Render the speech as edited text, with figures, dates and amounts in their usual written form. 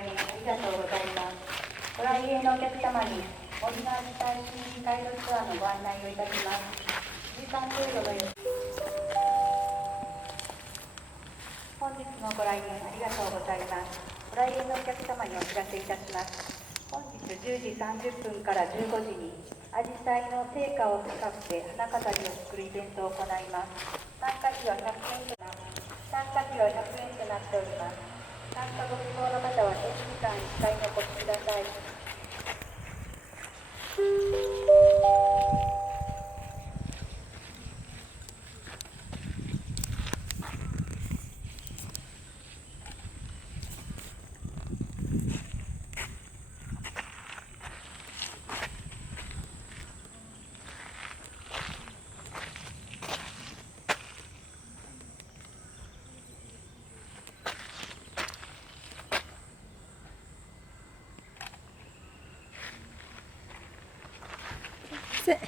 来園ありがとうございます。ご来園のお客様に森の味最新ガイドツアーのご案内をいたします。時間程度のよ本日のご来園ありがとうございます。ご来園のお客様にお知らせいたします。本日10時30分から15時にアジサイの成果を使って花飾りを作るイベントを行います。参加費は100円となっております。参加ご希望の方は展示館1階にお越しください。せ